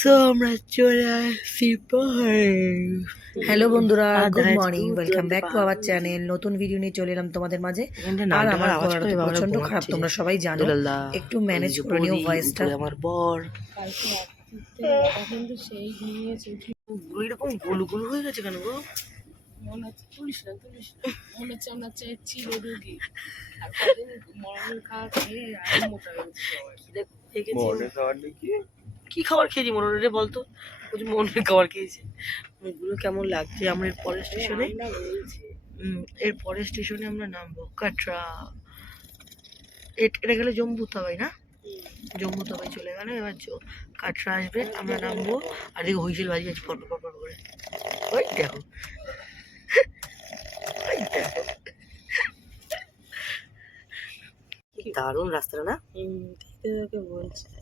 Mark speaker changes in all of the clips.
Speaker 1: So আমরা চলে আসছি
Speaker 2: হ্যালো বন্ধুরা
Speaker 1: good
Speaker 2: morning welcome back to
Speaker 1: our
Speaker 2: channel নতুন ভিডিও নিয়ে চলে এলাম তোমাদের মাঝে। আর আমার
Speaker 1: আওয়াজ
Speaker 2: গলাটা তো
Speaker 1: প্রচণ্ড
Speaker 2: খারাপ তোমরা সবাই জানো। একটু ম্যানেজ করে নিও ভয়েসটা
Speaker 1: আমার বর।
Speaker 3: কালকে রাত্রিতে বাবা কিন্তু সেই ঘুমিয়েছে
Speaker 1: এরকম গুলু গুলু হয়ে গেছে কেন গো?
Speaker 3: মনে হচ্ছে তুলিস না তুলিস না। মনে হচ্ছে আমরা চাই চিড়ে আর কদিন মরণের খাওয়া খেয়ে আর মোটা হয়ে গেছে সবাই।
Speaker 1: কি দেখ- খাবার খেয়েছি মনে রে বলতো? বলছি মনের খাবার খেয়েছি। মুখগুলো কেমন লাগছে? আমরা এর পরের স্টেশনে
Speaker 3: বলছি।
Speaker 1: এর পরের স্টেশনে আমরা নামবো। কাটরা। এট- গেলে জম্বু তাবাই না? জম্বু তাবাই চলে গেল। এবার কাটরা আসবে। আমরা নামবো। আর দিকে হুইসেল বাজি আছে পর পর পর করে। ওই দেখো। দারুণ রাস্তাটা না?
Speaker 3: দেখে বলছে।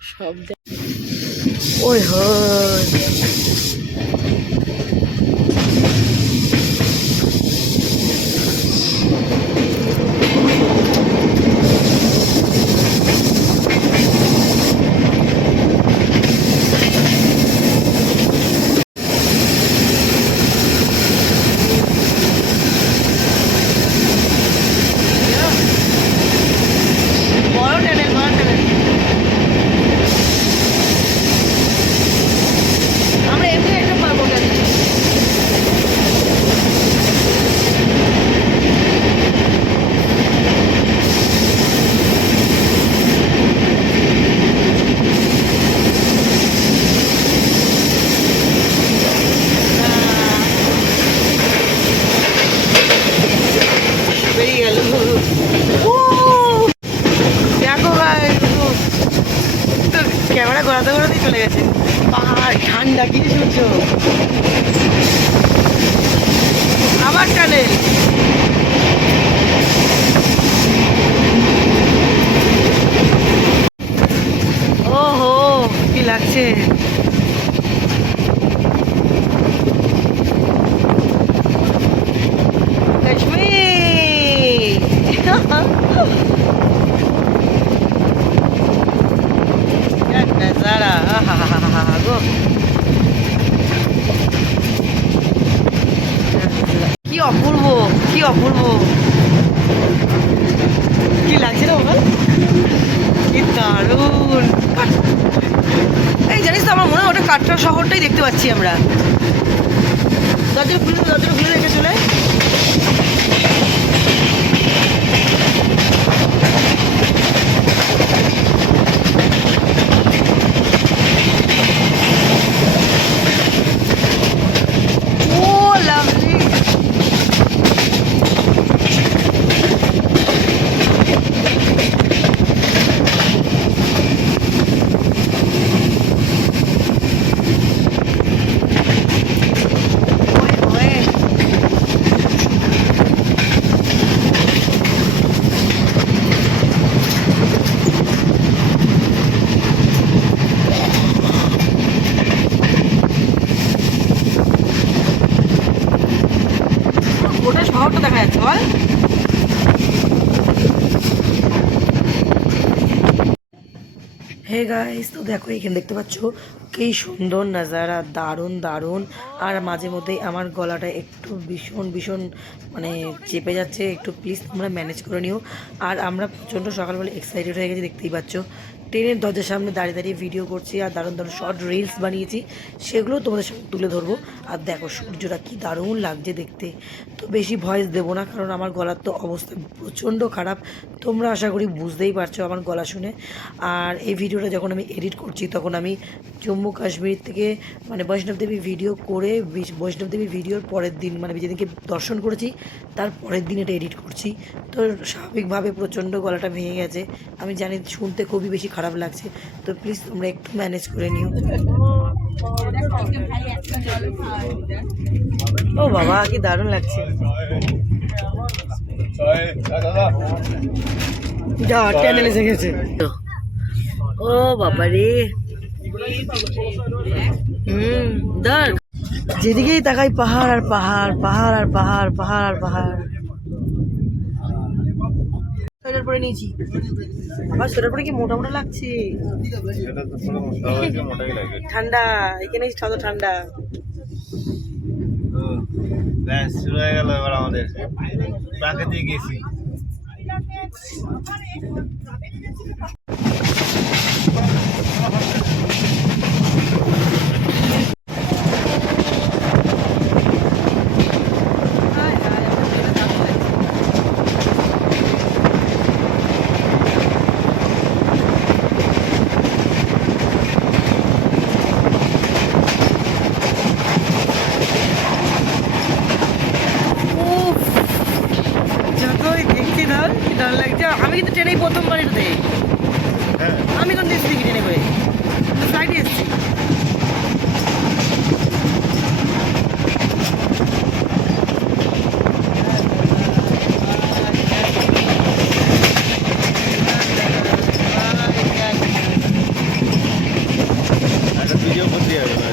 Speaker 3: সব
Speaker 1: ওই হয়। দারুণ। এই জানিস তো আমার মনে হয় ওটা কাটরা শহরটাই দেখতে পাচ্ছি আমরা। দরজা খুলে দরজা খুলে রেখে চলে। হে গাইস তো দেখো, এখানে দেখতে পাচ্ছ কি সুন্দর নাজারা, দারুণ দারুণ। আর মাঝে মধ্যেই আমার গলাটা একটু ভীষণ ভীষণ মানে চেপে যাচ্ছে। একটু প্লিজ তোমরা ম্যানেজ করে নিও। আর আমরা প্রচণ্ড সকালবেলা এক্সাইটেড হয়ে গেছি, দেখতেই পাচ্ছ। ট্রেনের দরজার সামনে দাঁড়িয়ে দাঁড়িয়ে ভিডিও করছি আর দারুণ দারুণ শর্ট রিলস বানিয়েছি সেগুলো তোমাদের সামনে তুলে ধরবো। আর দেখো, সূর্যটা কি দারুণ লাগছে দেখতে। তো বেশি ভয়েস দেবো না, কারণ আমার গলার তো অবস্থা প্রচণ্ড খারাপ। তোমরা আশা করি বুঝতেই পারছ আমার গলা শুনে। আর এই ভিডিওটা যখন আমি এডিট করছি, তখন আমি জম্মু কাশ্মীর থেকে মানে বৈষ্ণব দেবী ভিডিও করে, বিশ- বৈষ্ণব দেবী ভিডিওর পরের দিন মানে যেদিনকে দর্শন করেছি, তার পরের দিন এটা এডিট করছি। তো স্বাভাবিকভাবে প্রচণ্ড গলাটা ভেঙে গেছে। আমি জানি শুনতে খুবই বেশি খারাপ লাগছে তো প্লিজ তোমরা একটু ম্যানেজ করে নিও ও বাবা কি দারুণ লাগছে যা চ্যানেল এসে গেছে ও বাবা রে হুম ধর যেদিকেই তাকাই পাহাড় আর পাহাড় পাহাড় আর পাহাড় পাহাড় আর পাহাড় সোয়েটার পরে নিয়েছি। আমার সোয়েটার পরে কি মোটা মোটা লাগছে? ঠান্ডা এখানে কত ঠান্ডা।
Speaker 4: শুরু হয়ে গেল এবার আমাদের। প্রাকৃতিক গেছি
Speaker 1: যতই দেখছি ধর ডর লাগছে আমি কিন্তু ট্রেনেই প্রথমবার এটাতে
Speaker 4: হ্যাঁ
Speaker 1: আমি কোন এসেছি ট্রেনে করে ফ্লাইটে এসেছি
Speaker 4: একটা ভিডিও করতে হবে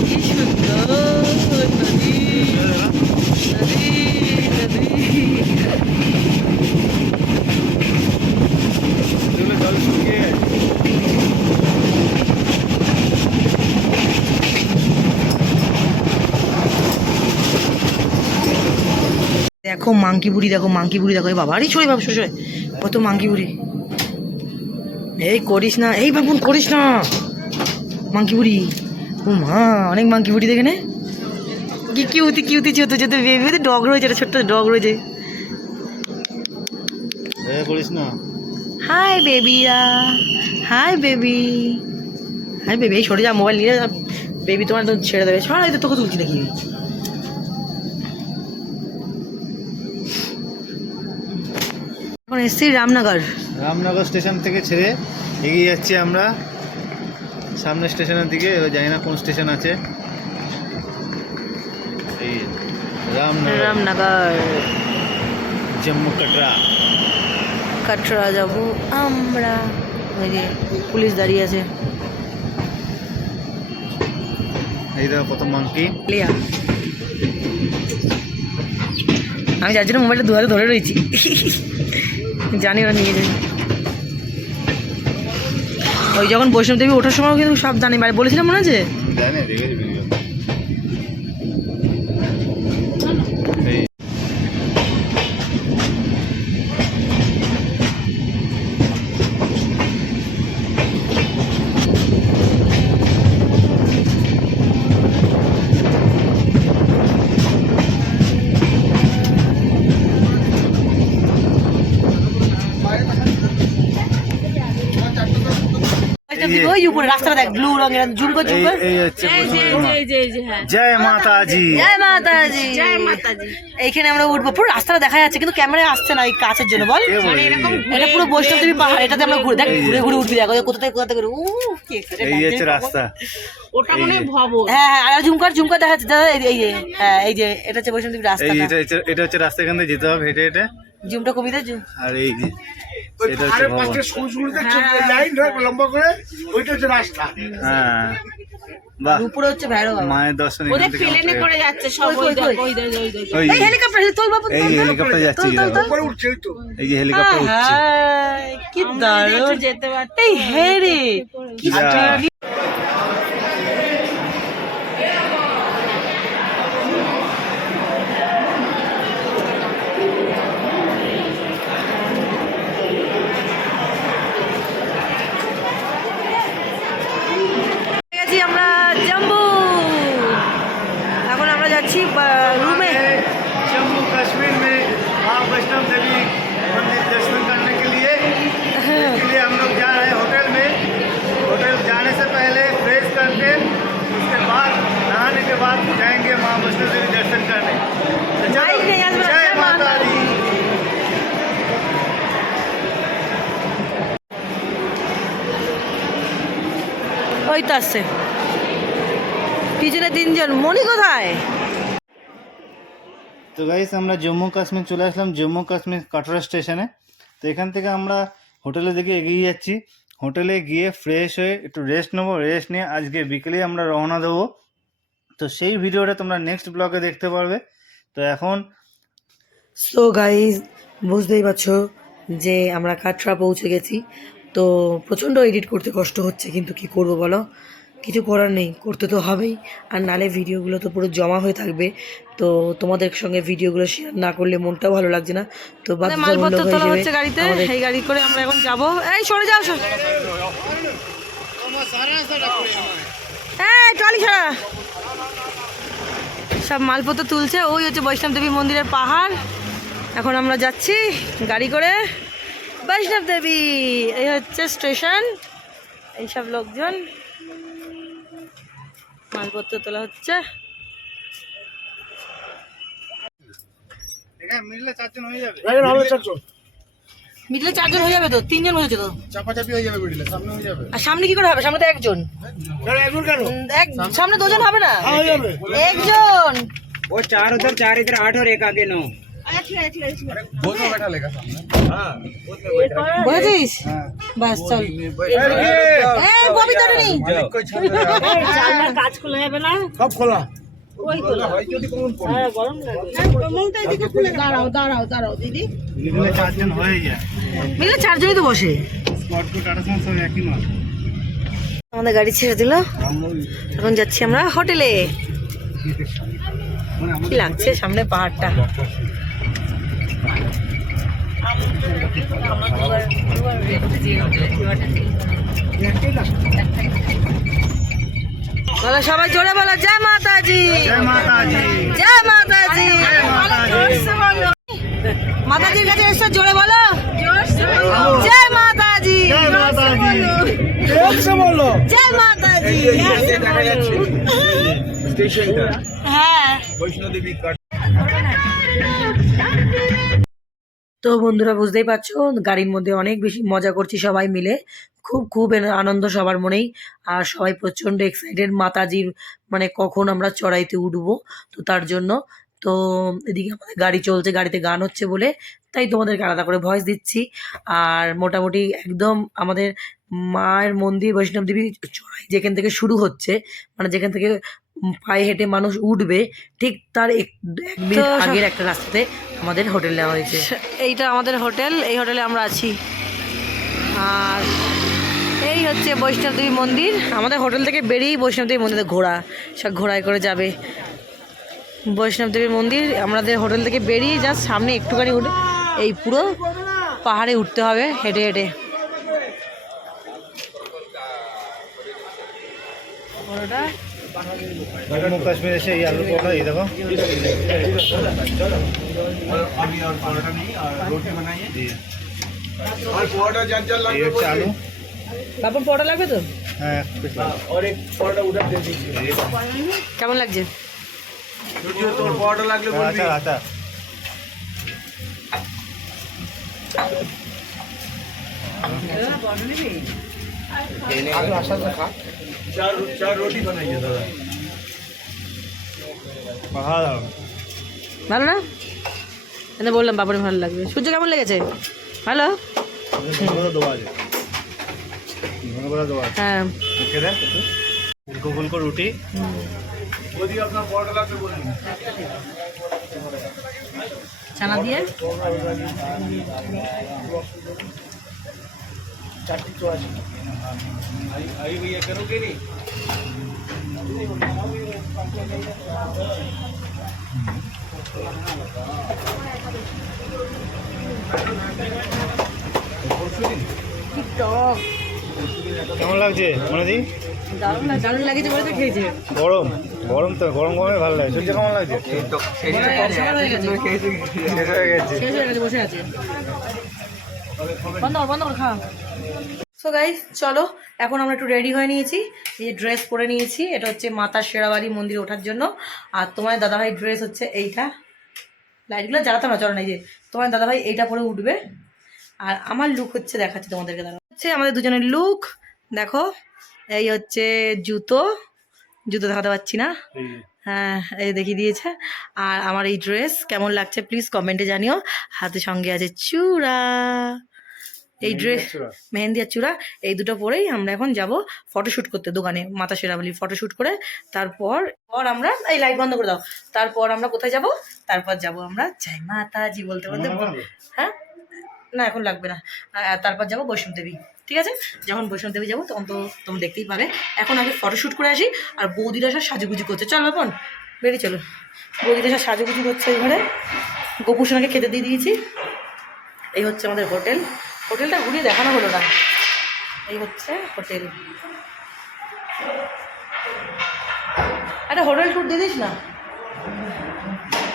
Speaker 1: কি সুন্দর নদী নদী নদী
Speaker 4: এগুলো জল শুকিয়ে গেছে।
Speaker 1: দেখো মাংকি বুড়ি দেখো মাংকি বুড়ি দেখো। এই বাবা আরে ছড়ে বাবা সরে কত মাংকি বুড়ি। এই করিস না এই বাবুন করিস না। মাংকি বুড়ি। ও মা অনেক মাংকি বুড়ি দেখে নে কি কিউতি কিউতি ছোট ছোট বেবি ডগ রয়েছে একটা ছোট্ট ডগ রয়েছে।
Speaker 4: করিস না।
Speaker 1: হাই বেবিরা হাই বেবি। হাই বেবি এই সরে যা মোবাইল নিয়ে বেবি তোমার তো ছেড়ে দেবে। ছড়া তো তোকে তুলছি নাকি এসছি রামনগর।
Speaker 4: রামনগর স্টেশন থেকে ছেড়ে এগিয়ে যাচ্ছি আমরা। সামনে স্টেশনের দিকে এবার জানি না কোন স্টেশন আছে। এই রামনগর।
Speaker 1: রামনগর।
Speaker 4: জম্মু কাটরা।
Speaker 1: কাটরা যাব আমরা। ওই যে পুলিশ দাঁড়িয়ে আছে।
Speaker 4: এই দেখো কত মাংকি
Speaker 1: লিয়া। আমি যার জন্য মোবাইলটা দুহাতে ধরে রয়েছি। জানি ওরা নিয়ে যাবে। ওই যখন বৈষ্ণব দেবী ওঠার সময় কিন্তু সব জানি মানে বলেছিলাম মনে আছে? উপরে রাস্তাটা দেখ ব্লু রঙের জুম কর জুম কর
Speaker 4: এই হচ্ছে
Speaker 3: এই যে এই যে এই যে এই যে
Speaker 4: জয় মাতাজি।
Speaker 1: জয় মাতাজি।
Speaker 3: জয় মাতাজি।
Speaker 1: এইখানে আমরা উঠবো। পুরো রাস্তাটা দেখা যাচ্ছে কিন্তু ক্যামেরায় আসছে না এই কাছের জন্য বল। এটা পুরো বৈষ্ণব দেবী পাহাড় এটাতে আমরা ঘুরে দেখ ঘুরে ঘুরে উঠবি দেখো কোথা থেকে কোথা থেকে কি
Speaker 4: এই হচ্ছে রাস্তা।
Speaker 3: ওটা মনে ভবন।
Speaker 1: হ্যাঁ হ্যাঁ আর দেখা যাচ্ছে দাদা, এই হ্যাঁ এই যে এটা হচ্ছে বৈষ্ণব রাস্তা
Speaker 4: এটা হচ্ছে- এটা হচ্ছে রাস্তা এখান থেকে যেতে হবে হেঁটে হেঁটে।
Speaker 1: জুমটা কমিয়ে দে জুম
Speaker 4: আর এই যে এটা হচ্ছে
Speaker 5: লাইন ধরে লম্বা করে ওইটা হচ্ছে রাস্তা।
Speaker 4: হ্যাঁ।
Speaker 1: উপরে হচ্ছে ভৈরব
Speaker 4: মায়ের দর্শন
Speaker 3: ওদের প্লেনে করে যাচ্ছে সব ওই
Speaker 1: কই,
Speaker 3: দেখ,
Speaker 1: কই?
Speaker 3: ওই। ওই
Speaker 1: এই হেলিকপ্টার তোল বাবু
Speaker 4: এই হেলিকপ্টার যাচ্ছে
Speaker 5: উপরে উঠছে তো।
Speaker 4: এই যে হেলিকপ্টার উঠছে
Speaker 1: কি
Speaker 3: আমরা যদি একটু
Speaker 1: দারুণ
Speaker 3: যেতে পারতাম।
Speaker 1: এই হেরে কি আসছে পিছনে তিনজন মনি কোথায়?
Speaker 4: তো গাইস আমরা জম্মু কাশ্মীর চলে আসলাম জম্মু কাশ্মীর কাটোরা স্টেশনে। তো এখান থেকে আমরা হোটেলের দিকে এগিয়ে যাচ্ছি। হোটেলে গিয়ে ফ্রেশ হয়ে একটু রেস্ট নেব রেস্ট নিয়ে আজকে বিকেলেই আমরা রওনা দেবো। তো সেই ভিডিওটা তোমরা নেক্সট ব্লগে দেখতে পারবে। তো এখন
Speaker 6: সো গাইজ বুঝতেই পারছ যে আমরা কাটরা পৌঁছে গেছি। তো প্রচণ্ড এডিট করতে কষ্ট হচ্ছে কিন্তু কি করব বলো? কিছু করার নেই করতে তো হবেই। আর নালে ভিডিওগুলো তো পুরো জমা হয়ে থাকবে। তো তোমাদের সঙ্গে ভিডিওগুলো শেয়ার না করলে মনটাও ভালো লাগছে না। তো
Speaker 1: মালপত্র তোলা হচ্ছে গাড়িতে এই গাড়ি করে আমরা এখন যাব। এই সরে যাও সরে। এই ট্রলি ছাড়া সব মালপত্র তুলছে ওই হচ্ছে বৈষ্ণব দেবী মন্দিরের পাহাড়। এখন আমরা যাচ্ছি গাড়ি করে। বৈষ্ণব দেবী এই হচ্ছে স্টেশন। এইসব লোকজন। মালপত্র তোলা হচ্ছে।
Speaker 4: চারজন হয়ে যাবে।
Speaker 1: তো? তিনজন
Speaker 3: হয়ে যাবে সামনে
Speaker 1: আর সামনে কি করে হবে? সামনে একজন। সামনে দুজন হবে না? একজন।
Speaker 7: ও চার হাজার চার ইধর আট হর এক আগে নয়
Speaker 1: বুঝেছিস চল।
Speaker 3: সব খোলা।
Speaker 1: চারজনই তো বসে। আমাদের গাড়ি ছেড়ে দিল। এখন যাচ্ছি আমরা হোটেলে। কি লাগছে সামনে পাহাড়টা? বলো সবাই জোরে বলো জয় মাতাজি।
Speaker 4: জয় মাতাজি।
Speaker 1: মাতাজির কাছে এসে জোরে বলো। জয় মাতাজি।
Speaker 4: জয় মাতাজি।
Speaker 3: একশো বলল
Speaker 1: জয়
Speaker 6: তো বন্ধুরা বুঝতেই পারছ, গাড়ির মধ্যে অনেক বেশি মজা করছি সবাই মিলে। খুব খুব আনন্দ সবার মনেই। আর সবাই প্রচণ্ড এক্সাইটেড মাতাজির মানে কখন আমরা চড়াইতে উঠবো, তো তার জন্য। তো এদিকে আমাদের গাড়ি চলছে, গাড়িতে গান হচ্ছে বলে, তাই তোমাদেরকে আলাদা করে ভয়েস দিচ্ছি। আর মোটামুটি একদম আমাদের মায়ের মন্দির বৈষ্ণব দেবী চড়াই যেখান থেকে শুরু হচ্ছে মানে যেখান থেকে পায়ে হেঁটে মানুষ উঠবে ঠিক তার এক মিনিট আগের একটা রাস্তাতে আমাদের হোটেল নেওয়া হয়েছে।
Speaker 1: এইটা আমাদের হোটেল এই হোটেলে আমরা আছি। আর এই হচ্ছে বৈষ্ণব দেবী মন্দির। আমাদের হোটেল থেকে বেরিয়েই বৈষ্ণব দেবী মন্দিরে ঘোড়া সব ঘোড়ায় করে যাবে। বৈষ্ণব দেবীর মন্দির আমাদের হোটেল থেকে বেরিয়ে জাস্ট সামনে একটুখানি উঠে এই পুরো পাহাড়ে উঠতে হবে হেঁটে হেঁটে। পুরোটা
Speaker 4: জম্মু কাশ্মীর এসে এই আলু পরোটা এই দেখো এই হচ্ছে আলু।
Speaker 1: বাপন পরোটা লাগবে তো?
Speaker 4: হ্যাঁ।
Speaker 1: কেমন লাগছে?
Speaker 4: আচ্ছা আচ্ছা। ভালো
Speaker 1: ভালো না? এনে বললাম বাপরে ভালো লাগবে। সূর্য কেমন লেগেছে? ভালো? হ্যাঁ।
Speaker 4: দেখে ফুলকো ফুলকো রুটি।
Speaker 1: চানা দিয়ে? কি টক
Speaker 4: কেমন লাগছে মনে
Speaker 1: দারুণ লাগে বলে তো খেয়েছে।
Speaker 4: গরম গরম তো গরম গরমে ভালো লাগে। সূর্য কেমন লাগছে?
Speaker 1: শেষ হয়ে গেছে। বসে আছে। বন্ধ বন্ধ কর খা। সো গাইজ চলো এখন আমরা একটু রেডি হয়ে নিয়েছি। এই যে ড্রেস পরে নিয়েছি এটা হচ্ছে মাতার শেরাবাড়ি মন্দিরে ওঠার জন্য। আর তোমার দাদাভাই ড্রেস হচ্ছে এইটা। লাইটগুলো জ্বালাতে না চলো না এই যে তোমার দাদাভাই এইটা পরে উঠবে। আর আমার লুক হচ্ছে দেখাচ্ছি তোমাদেরকে দাদা হচ্ছে আমাদের দুজনের লুক দেখো এই হচ্ছে জুতো। জুতো দেখাতে পাচ্ছি না? হ্যাঁ এই দেখিয়ে দিয়েছে। আর আমার এই ড্রেস কেমন লাগছে প্লিজ কমেন্টে জানিও। হাতে সঙ্গে আছে চূড়া। এই ড্রেস মেহেন্দি আর চূড়া এই দুটো পরেই আমরা এখন যাব ফটোশ্যুট করতে দোকানে মাতা শেরাবলি ফটোশ্যুট করে। তারপর পর আমরা এই লাইট বন্ধ করে দাও। তারপর আমরা কোথায় যাব? তারপর যাব আমরা জয় মাতাজি বলতে বলতে হ্যাঁ? না এখন লাগবে না। তারপর যাব বৈষ্ণব দেবী। ঠিক আছে? যখন বৈষ্ণব দেবী যাব তখন তো তুমি দেখতেই পাবে। এখন আগে ফটোশ্যুট করে আসি আর বৌদিরা সব সাজুগুজু করছে। চলো এখন বেরিয়ে চলো। বৌদিরা সব সাজুগুজু করছে এই ঘরে গোপুসোনাকে খেতে দিয়ে দিয়েছি। এই হচ্ছে আমাদের হোটেল। হোটেলটা ঘুরিয়ে দেখানো হলো না। এই হচ্ছে হোটেল। একটা হোটেল ট্যুর দিয়ে দিস না।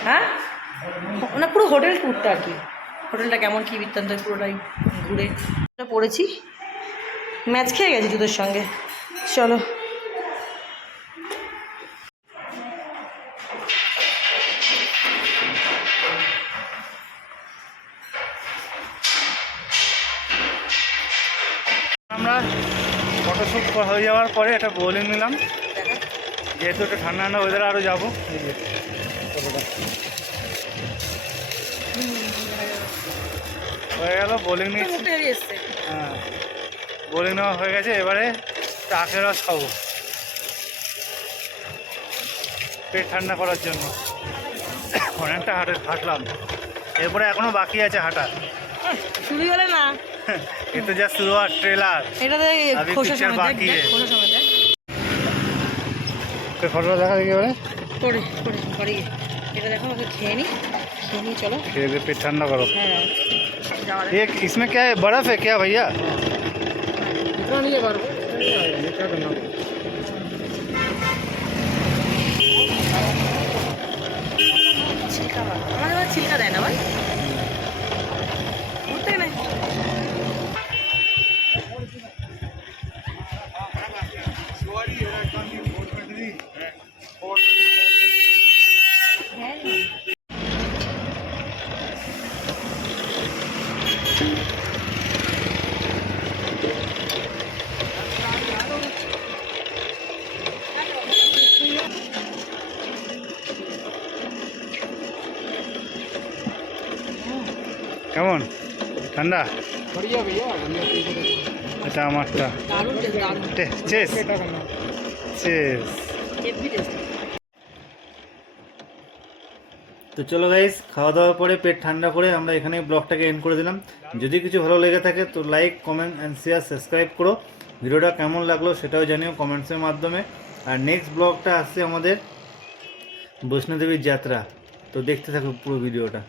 Speaker 1: হ্যাঁ? না, পুরো হোটেল ট্যুরটা আর কি। হোটেলটা কেমন, কী বৃত্তান্ত, পুরোটাই ঘুরে। পড়েছি। ম্যাচ খেয়ে গেছি জুতোর সঙ্গে। চলো।
Speaker 4: হয়ে যাওয়ার পরে একটা বোলিং নিলাম। যেহেতু একটু ঠান্ডা ঠান্ডা ওয়েদারে আরও যাব। হয়ে গেল বোলিং নিচ্ছি।
Speaker 1: এসছে।
Speaker 4: হ্যাঁ বোলিং নেওয়া হয়ে গেছে এবারে চাকের রস খাব। পেট ঠান্ডা করার জন্য। অনেকটা হাঁটে হাঁটলাম। এরপরে এখনও বাকি আছে হাঁটা
Speaker 1: শুরু হলে না।
Speaker 4: কিন্তু যা শুরু আর ট্রেলার
Speaker 1: এটাতে
Speaker 4: আবি
Speaker 1: খোসা
Speaker 4: picture
Speaker 1: সময় দেখ
Speaker 4: বাকি
Speaker 1: দেখ,
Speaker 4: है।
Speaker 1: খোসা সময় দেখ
Speaker 4: ফটোটা দেখা দেখি এবারে
Speaker 1: করে করে করে গিয়ে। এটা দেখো ওকে খেয়ে নি খেয়ে নিয়ে চলো
Speaker 4: খেয়ে দিয়ে পেট ঠান্ডা করো
Speaker 1: হ্যাঁ যাওয়ার
Speaker 4: ये इसमें क्या है बर्फ है क्या भैया
Speaker 8: इतना नहीं है बार ये क्या करना
Speaker 4: কেমন? ঠান্ডা? এটা আমারটা। চেস তো চলো গাইস খাওয়া দাওয়ার পরে পেট ঠান্ডা করে আমরা এখানে ব্লগটাকে এন্ড করে দিলাম। যদি কিছু ভালো লেগে থাকে তো like comment and share subscribe করো। ভিডিওটা কেমন লাগল সেটাও জানিও কমেন্টসের মাধ্যমে। আর নেক্সট ব্লগটা আসছে আমাদের বৈষ্ণোদেবীর যাত্রা। তো দেখতে থাকো পুরো ভিডিওটা।